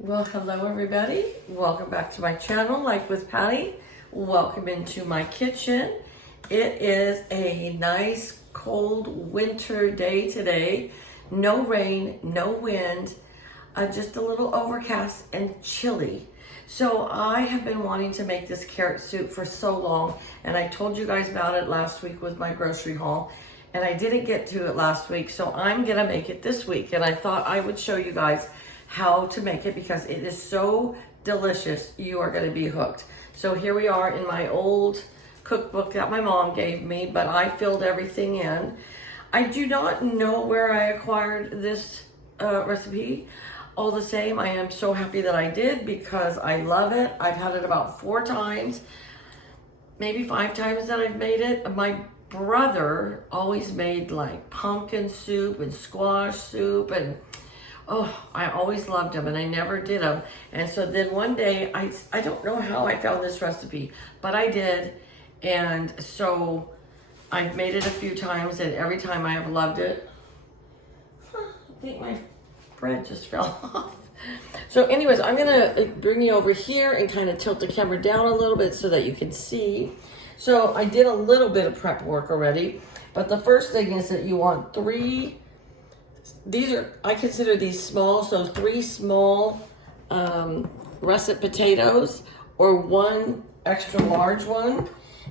Well, hello everybody. Welcome back to my channel, Life with Patty. Welcome into my kitchen. It is a nice cold winter day today. No rain, no wind, just a little overcast and chilly. So I have been wanting to make this carrot soup for so long, and I told you guys about it last week with my grocery haul, and I didn't get to it last week, so I'm gonna make it this week, and I thought I would show you guys how to make it because it is so delicious. You are going to be hooked. So here we are in my old cookbook that my mom gave me, but I filled everything in. I do not know where I acquired this recipe. All the same, I am so happy that I did because I love it. I've had it about 4 times, maybe 5 times that I've made it. My brother always made like pumpkin soup and squash soup, and oh, I always loved them, and I never did them. And so then one day, I don't know how I found this recipe, but I did. And so I've made it a few times, and every time I have loved it. I think my bread just fell off. So anyways, I'm gonna bring you over here and kind of tilt the camera down a little bit so that you can see. So I did a little bit of prep work already, but the first thing is that you want 3, these are, I consider these small, so 3 small russet potatoes or 1 extra large one,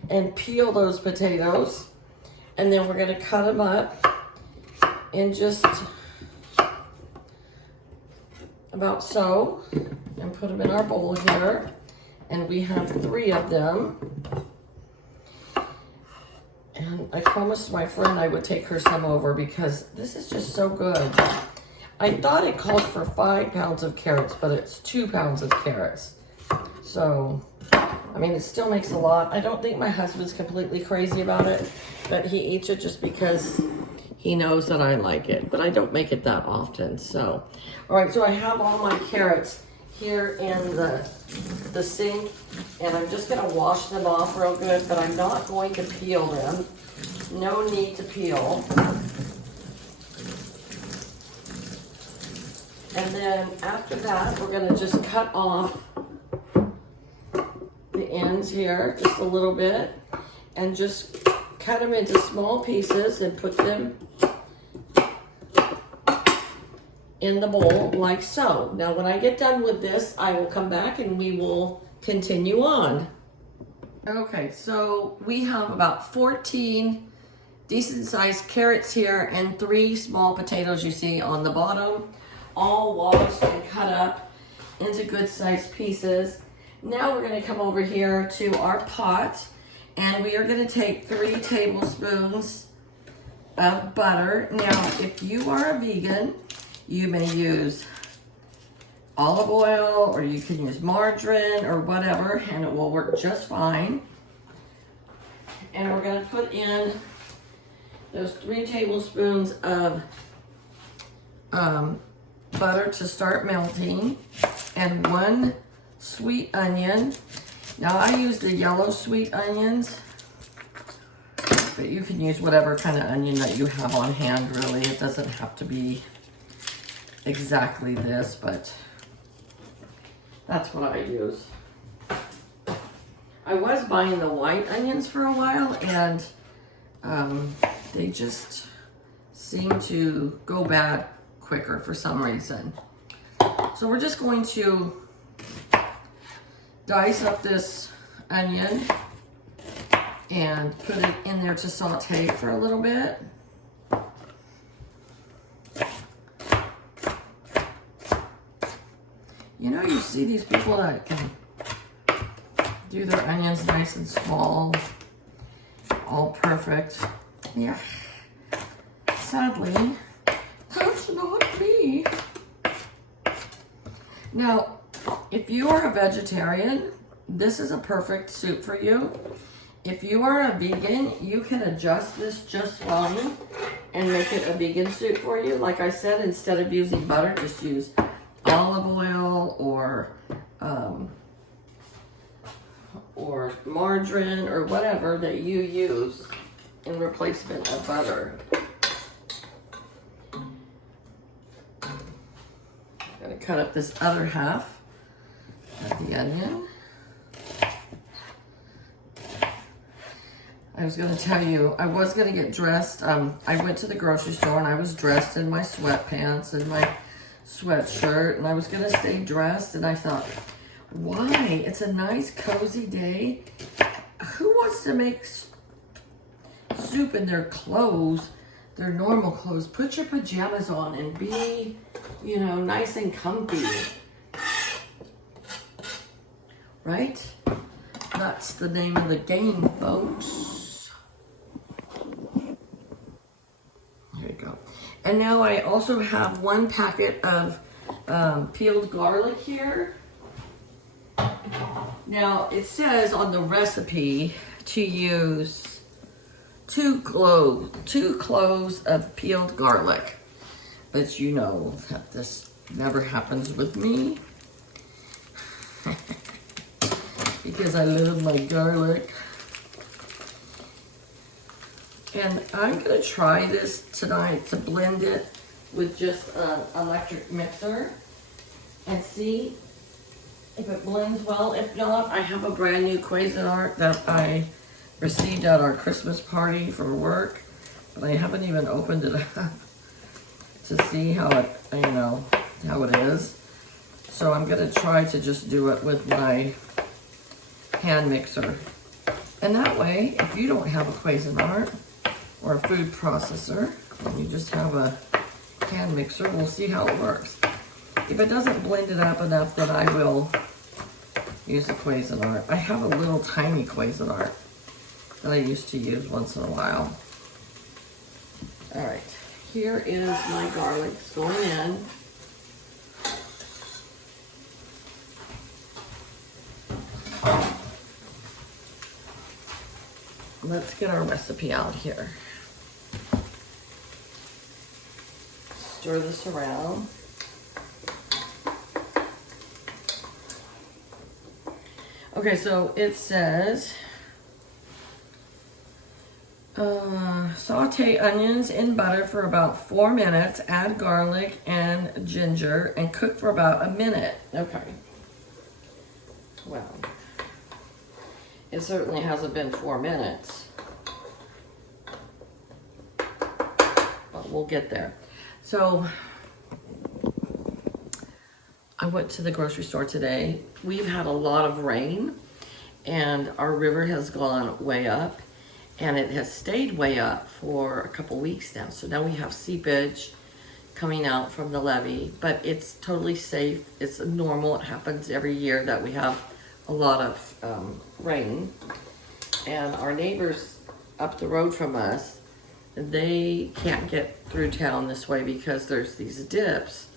and peel those potatoes. And then we're gonna cut them up in just about so, and put them in our bowl here. And we have 3 of them. And I promised my friend I would take her some over because this is just so good. I thought it called for 5 pounds of carrots, but it's 2 pounds of carrots. So, I mean, it still makes a lot. I don't think my husband's completely crazy about it, but he eats it just because he knows that I like it. But I don't make it that often, so. All right, so I have all my carrots here in the sink, and I'm just gonna wash them off real good, but I'm not going to peel them. No need to peel. And then after that, we're gonna just cut off the ends here just a little bit, and just cut them into small pieces and put them in the bowl like so. Now when I get done with this, I will come back and we will continue on. Okay, so we have about 14 decent sized carrots here and 3 small potatoes you see on the bottom, all washed and cut up into good sized pieces. Now we're gonna come over here to our pot, and we are gonna take 3 tablespoons of butter. Now, if you are a vegan, you may use olive oil, or you can use margarine or whatever, and it will work just fine. And we're gonna put in those 3 tablespoons of butter to start melting, and 1 sweet onion. Now I use the yellow sweet onions, but you can use whatever kind of onion that you have on hand, really. It doesn't have to be exactly this, but that's what I use. I was buying the white onions for a while, and they just seem to go bad quicker for some reason. So we're just going to dice up this onion and put it in there to saute for a little bit. You know, you see these people that can do their onions nice and small, all perfect. Yeah. Sadly, that's not me. Now, if you are a vegetarian, this is a perfect soup for you. If you are a vegan, you can adjust this just fine and make it a vegan soup for you. Like I said, instead of using butter, just use olive oil or margarine or whatever that you use in replacement of butter. cut up this other half of the onion. I was going to tell you, I was going to get dressed. I went to the grocery store and I was dressed in my sweatpants and my sweatshirt, and I was going to stay dressed, and I thought, why? It's a nice, cozy day. Who wants to make soup in their clothes, their normal clothes? Put your pajamas on and be, you know, nice and comfy. Right? That's the name of the game, folks. There you go. And now I also have 1 packet of peeled garlic here. Now it says on the recipe to use 2 cloves of peeled garlic, but you know that this never happens with me because I love my garlic. And I'm gonna try this tonight to blend it with just an electric mixer and see if it blends well. If not, I have a brand new Cuisinart that I received at our Christmas party from work, but I haven't even opened it up to see how it, you know, how it is. So I'm gonna try to just do it with my hand mixer. And that way, if you don't have a Cuisinart or a food processor, and you just have a hand mixer, we'll see how it works. If it doesn't blend it up enough, then I will use a Cuisinart. I have a little tiny Cuisinart that I used to use once in a while. All right, here is my garlic. It's going in. Let's get our recipe out here. Stir this around. Okay, so it says, saute onions in butter for about 4 minutes, add garlic and ginger, and cook for about a minute. Okay. Well, it certainly hasn't been 4 minutes, but we'll get there. So, I went to the grocery store today. We've had a lot of rain, and our river has gone way up, and it has stayed way up for a couple weeks now. So now we have seepage coming out from the levee, but it's totally safe. It's normal. It happens every year that we have a lot of rain. And our neighbors up the road from us, they can't get through town this way because there's these dips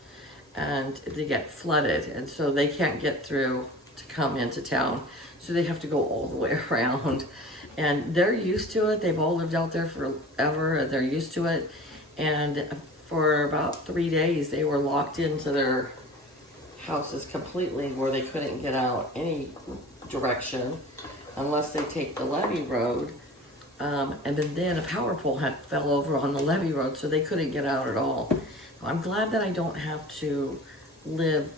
and they get flooded, and so they can't get through to come into town, so they have to go all the way around. And they're used to it. They've all lived out there forever, and they're used to it. And for about 3 days they were locked into their houses completely, where they couldn't get out any direction unless they take the levee road. And then a power pole had fell over on the levee road, so they couldn't get out at all. I'm glad that I don't have to live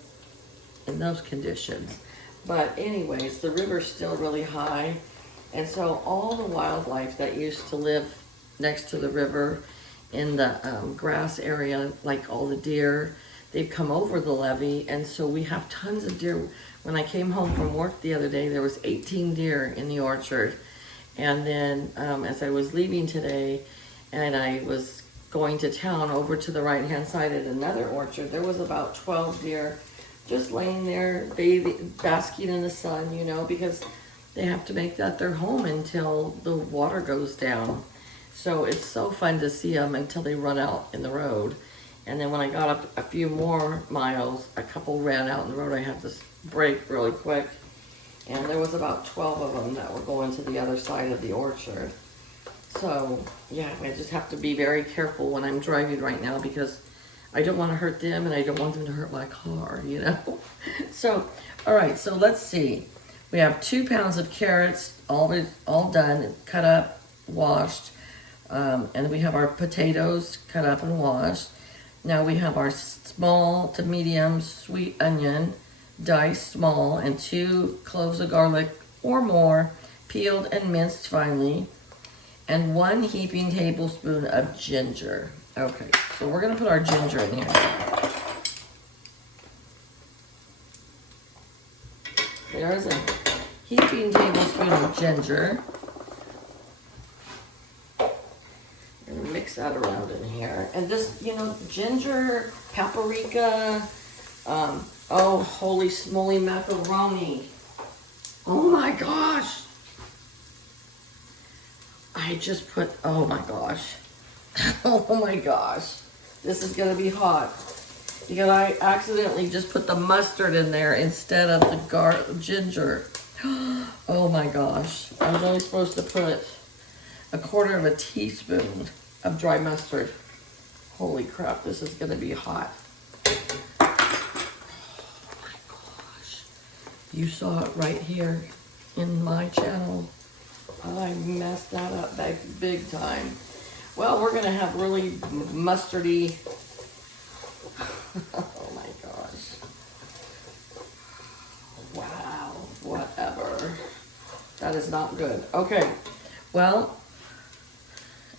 in those conditions. But anyways, the river's still really high. And so all the wildlife that used to live next to the river in the grass area, like all the deer, they've come over the levee. And so we have tons of deer. When I came home from work the other day, there was 18 deer in the orchard. And then as I was leaving today and I was going to town, over to the right hand side at another orchard, there was about 12 deer just laying there bathing, basking in the sun, you know, because they have to make that their home until the water goes down. So it's so fun to see them until they run out in the road. And then when I got up a few more miles, a couple ran out in the road. I had to brake really quick, and there was about 12 of them that were going to the other side of the orchard. So, yeah, I just have to be very careful when I'm driving right now, because I don't want to hurt them and I don't want them to hurt my car, you know? So, all right, so let's see. We have 2 pounds of carrots, all done, cut up, washed. And we have our potatoes cut up and washed. Now we have our small to medium sweet onion, diced small, and 2 cloves of garlic or more, peeled and minced finely, and 1 heaping tablespoon of ginger. Okay, so we're gonna put our ginger in here. There's a heaping tablespoon of ginger. And mix that around in here. And this, you know, ginger, paprika, oh, holy smoly macaroni. Oh my gosh. I just put, oh my gosh. Oh my gosh. This is gonna be hot. Because I accidentally just put the mustard in there instead of the ginger. Oh my gosh. I was only supposed to put 1/4 teaspoon of dry mustard. Holy crap, this is gonna be hot. Oh my gosh. You saw it right here in my channel. I messed that up big time. Well, we're gonna have really mustardy. Oh my gosh. Wow, whatever. That is not good. Okay, well,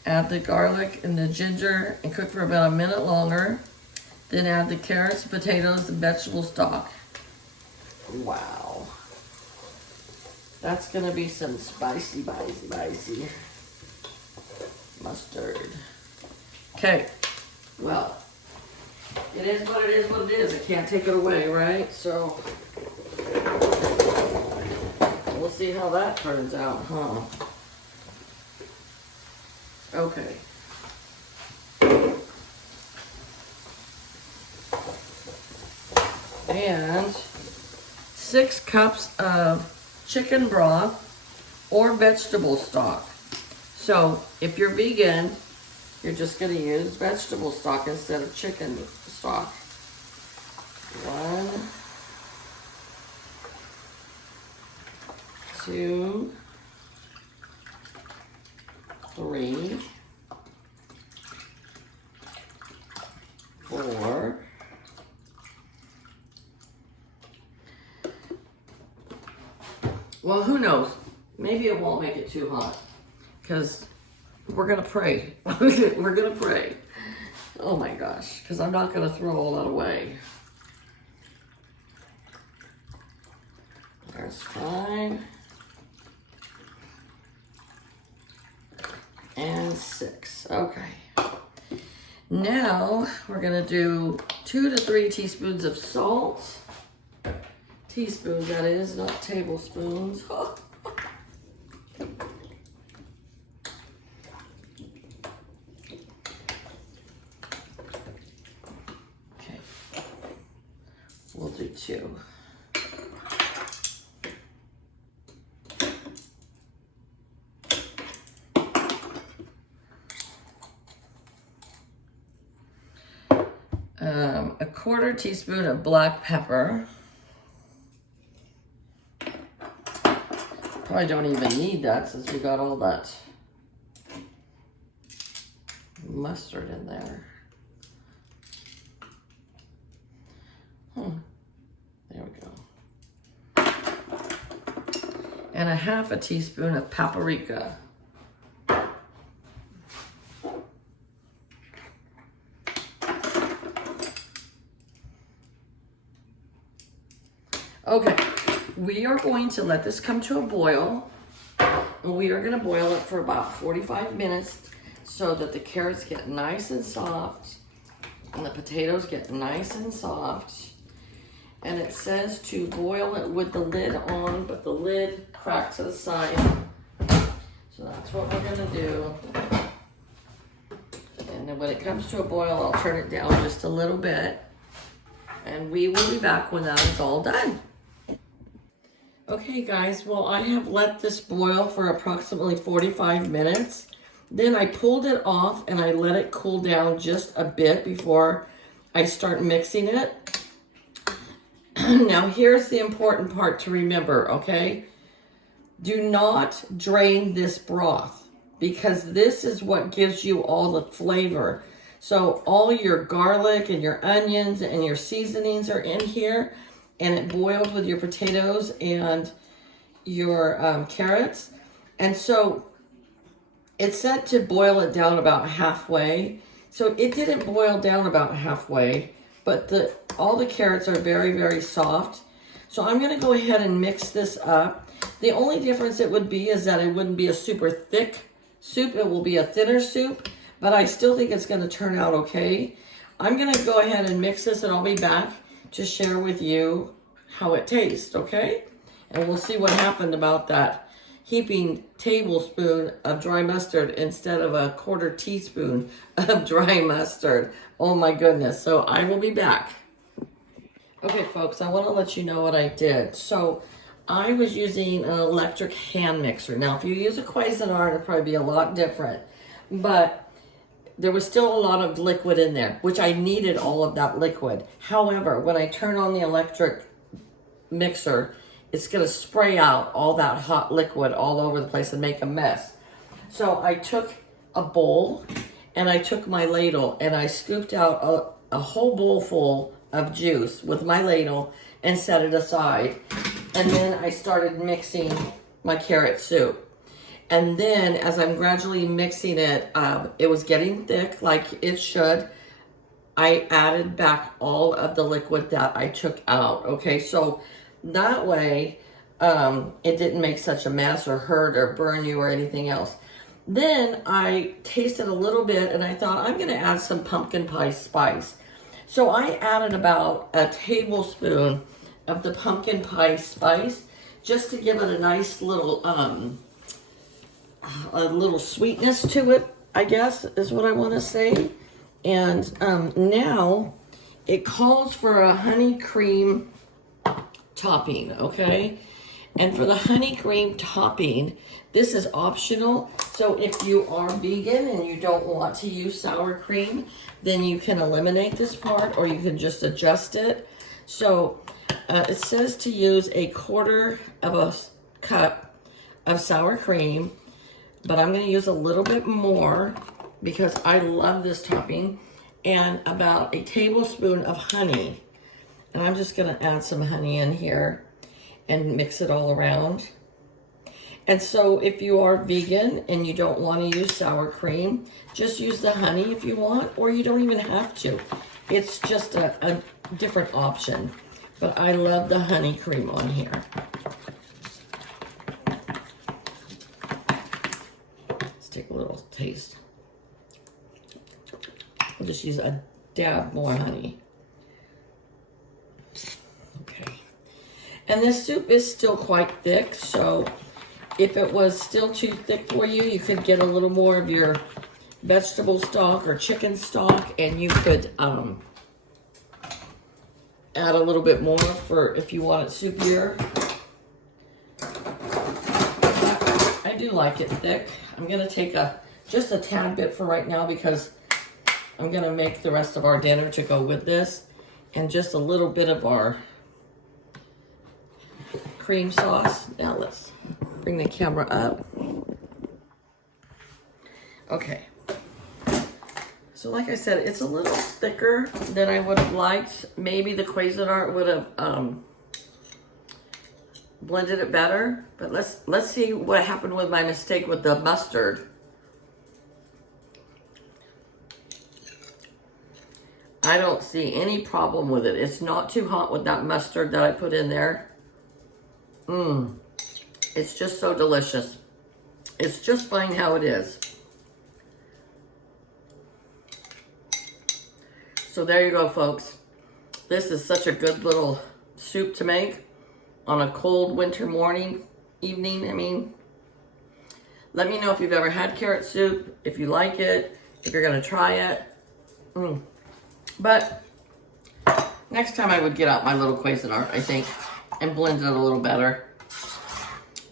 add the garlic and the ginger and cook for about a minute longer. Then add the carrots, potatoes, and vegetable stock. Wow. That's gonna be some spicy mustard. Okay, well, it is what it is what it is. I can't take it away, right? So, we'll see how that turns out, huh? Okay. And 6 cups of chicken broth or vegetable stock. So if you're vegan, you're just gonna use vegetable stock instead of chicken stock. 1, 2, 3, 4, 5. Well, who knows? Maybe it won't make it too hot, because we're gonna pray. We're gonna pray. Oh my gosh, because I'm not gonna throw all that away. There's 5. And 6. Okay. Now we're gonna do 2 to 3 teaspoons of salt. Teaspoons, that is, not tablespoons. Okay. We'll do 2. A 1/4 teaspoon of black pepper. Probably don't even need that since we got all that mustard in there. There we go. And a 1/2 teaspoon of paprika. Okay, we are going to let this come to a boil. And we are going to boil it for about 45 minutes so that the carrots get nice and soft and the potatoes get nice and soft. And it says to boil it with the lid on, but the lid cracked to the side. So that's what we're going to do. And then when it comes to a boil, I'll turn it down just a little bit. And we will be back when that is all done. Okay guys, well I have let this boil for approximately 45 minutes. Then I pulled it off and I let it cool down just a bit before I start mixing it. Now here's the important part to remember, okay? Do not drain this broth because this is what gives you all the flavor. So all your garlic and your onions and your seasonings are in here, and it boiled with your potatoes and your carrots. And so it's set to boil it down about halfway. So it didn't boil down about halfway, but all the carrots are very, very soft. So I'm gonna go ahead and mix this up. The only difference it would be is that it wouldn't be a super thick soup. It will be a thinner soup, but I still think it's gonna turn out okay. I'm gonna go ahead and mix this, and I'll be back to share with you how it tastes, okay? And we'll see what happened about that heaping tablespoon of dry mustard instead of a quarter teaspoon of dry mustard. Oh my goodness. So I will be back. Okay, folks, I want to let you know what I did. So I was using an electric hand mixer. Now, if you use a Cuisinart, it'll probably be a lot different. But there was still a lot of liquid in there, which I needed all of that liquid. However, when I turn on the electric mixer, it's going to spray out all that hot liquid all over the place and make a mess. So I took a bowl, and I took my ladle, and I scooped out a whole bowl full of juice with my ladle and set it aside. And then I started mixing my carrot soup. And then as I'm gradually mixing it, it was getting thick like it should. I added back all of the liquid that I took out, okay? So that way, it didn't make such a mess or hurt or burn you or anything else. Then I tasted a little bit, and I thought, I'm gonna add some pumpkin pie spice. So I added about a tablespoon of the pumpkin pie spice just to give it a nice little sweetness to it, I guess is what I want to say. And now it calls for a honey cream topping, okay? And for the honey cream topping, this is optional. So if you are vegan and you don't want to use sour cream, then you can eliminate this part, or you can just adjust it. So it says to use a quarter of a cup of sour cream, but I'm going to use a little bit more because I love this topping, and about a tablespoon of honey. And I'm just going to add some honey in here and mix it all around. And so if you are vegan and you don't want to use sour cream, just use the honey if you want, or you don't even have to. It's just a different option. But I love the honey cream on here. Let's take a little taste. I'll just use a dab more honey. Okay. And this soup is still quite thick, so if it was still too thick for you, you could get a little more of your vegetable stock or chicken stock, and you could add a little bit more for if you want it soupier. I do like it thick. I'm gonna take just a tad bit for right now because I'm gonna make the rest of our dinner to go with this, and just a little bit of our cream sauce. Now let's bring the camera up. Okay. So like I said, it's a little thicker than I would have liked. Maybe the Cuisinart would have blended it better. But let's see what happened with my mistake with the mustard. I don't see any problem with it. It's not too hot with that mustard that I put in there. It's just so delicious. It's just fine how it is. So there you go, folks. This is such a good little soup to make on a cold winter evening. I mean, let me know if you've ever had carrot soup, if you like it, if you're gonna try it. But next time I would get out my little Cuisinart, I think, and blend it a little better.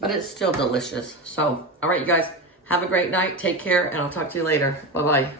But it's still delicious. So, all right, you guys, have a great night. Take care, and I'll talk to you later. Bye-bye.